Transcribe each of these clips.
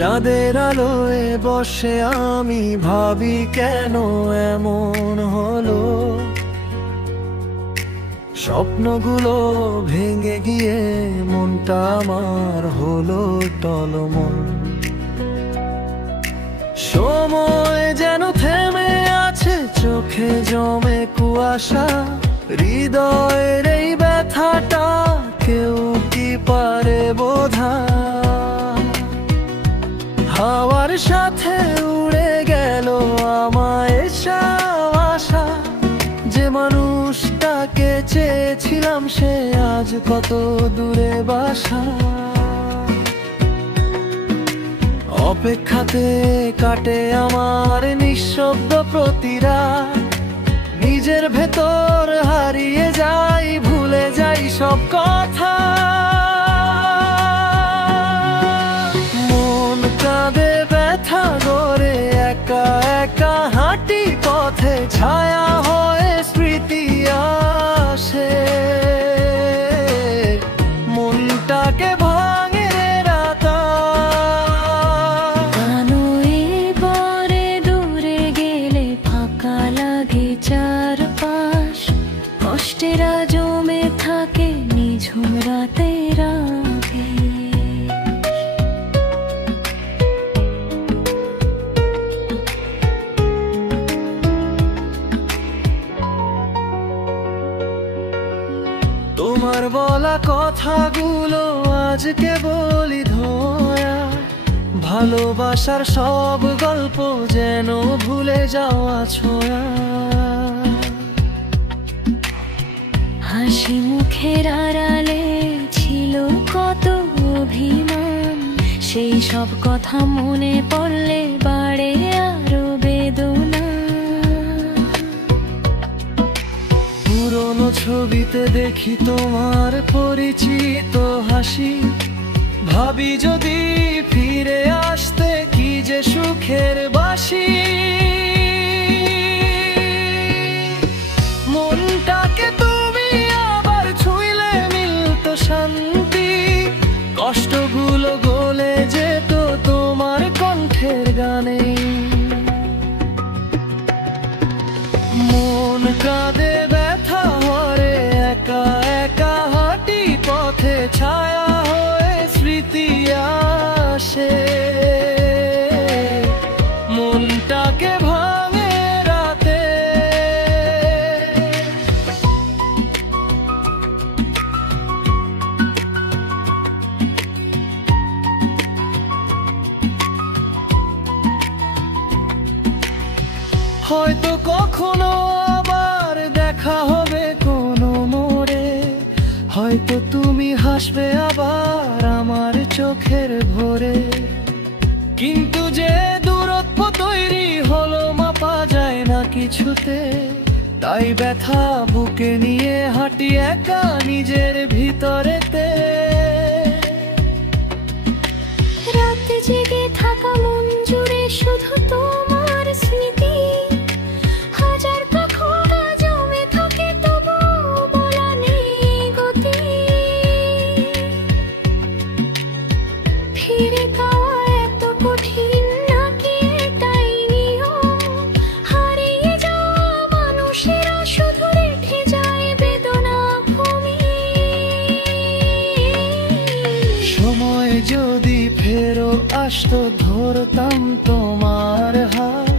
চাঁদের আলোয় বসে আমি ভাবি কেন এমন হলো, স্বপ্নগুলো ভেঙে গিয়ে মনটা আমার হলো টলমল। সময় যেন থেমে আছে, চোখে জমে কুয়াশা, হৃদয়ের এই ব্যথাটা কেউ কি পারে বোঝা। হাওয়ার সাথে উড়ে গেল আমায় আশা, যে মানুষটাকে চেয়েছিলাম সে আজ কত দূরে বাসা। অপেক্ষাতে কাটে আমার নিঃশব্দ প্রতিরা, নিজের ভেতর হারিয়ে যাই, ভুলে যাই সব কথা। মন কাঁদে ব্যথা গড়ে, একা একা হাঁটি পথে, ছায়া হয়ে স্মৃতি আসে, মনটাকে ভাঙে রাতা। কানুই পরে দূরে গেলে ফাঁকা লাগে চারপাশ, কষ্টেরা জমে থাকে নিঝুম রাতের আগে। তোমার বলা কথাগুলো আজকে বলি ধোয়া, ভালোবাসার সব গল্প যেন ভুলে যাওয়া ছোঁয়া। হাসি মুখের আড়ালে ছিল কত অভিমান, সেই সব কথা মনে পড়লে বাড়ে আরো বেদনা। পুরনো ছবিতে দেখি তোমার পরিচিত হাসি, ভাবি যদি ফিরে আসতে কি যে সুখের বাসি। মনটাকে তুমি আবার ছুঁইলে মিলতো শান্তি, কষ্টগুলো গলে যেত তোমার কণ্ঠের গানে। মন কাঁদে ব্যথা হরে, একা একা হাঁটি পথে, ছায়া হয়ে স্মৃতি আসে, মনটাকে ভাঙে রাতে। হয়তো কখনো আবার দেখা হবে কোনো মোড়ে, হয়তো তুমি হাসবে আবার আমার চোখের ভরে। কিন্তু যে দূরত্ব তৈরি হলো মাপা যায় না কিছুতে, তাই ব্যথা বুকে নিয়ে হাঁটি একা নিজের ভিতরেতে। রাতে জেগে থাকা মন জুড়ে শুধু তোমার স্মৃতি, হাজার কথা জমে থাকে তবু বলা নেই গতি। ফিরে পাওয়া এত কঠিন নাকি এটাই নিয়ম, হারিয়ে যাওয়া মানুষেরা শুধু রেখে যায় বেদনা ভূমি। সময় যদি ফেরো আসতো ধরতাম তোমার হাত,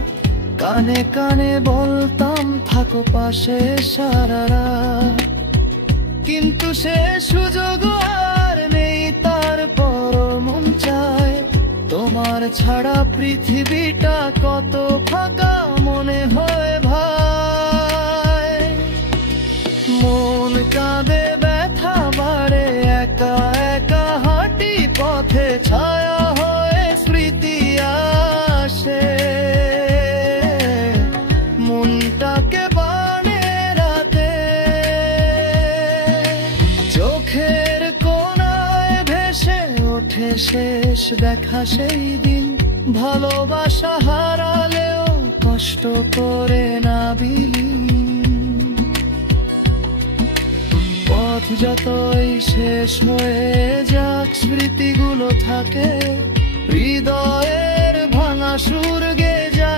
কানে কানে বলতাম থাকো পাশে সারা রাত। কিন্তু সে সুযোগ আর নেই, তারপর মন চায় তোমার ছাড়া পৃথিবীটা কত ফাঁকা মনে হয় ভাই। মন কাঁদে ব্যথা বাড়ে, একা একা হাঁটি পথে, ছায়া হয়ে স্মৃতি আসে, মনটাকে বানে রাতে। চোখের কোণায় ভেসে ওঠে শেষ দেখা সেই দিন, ভালোবাসা হারালেও কষ্ট করে না বিলীন। পথ যতই শেষ হয়ে যাক স্মৃতিগুলো থাকে হৃদয়ের ভাঙা সুর গে যায়।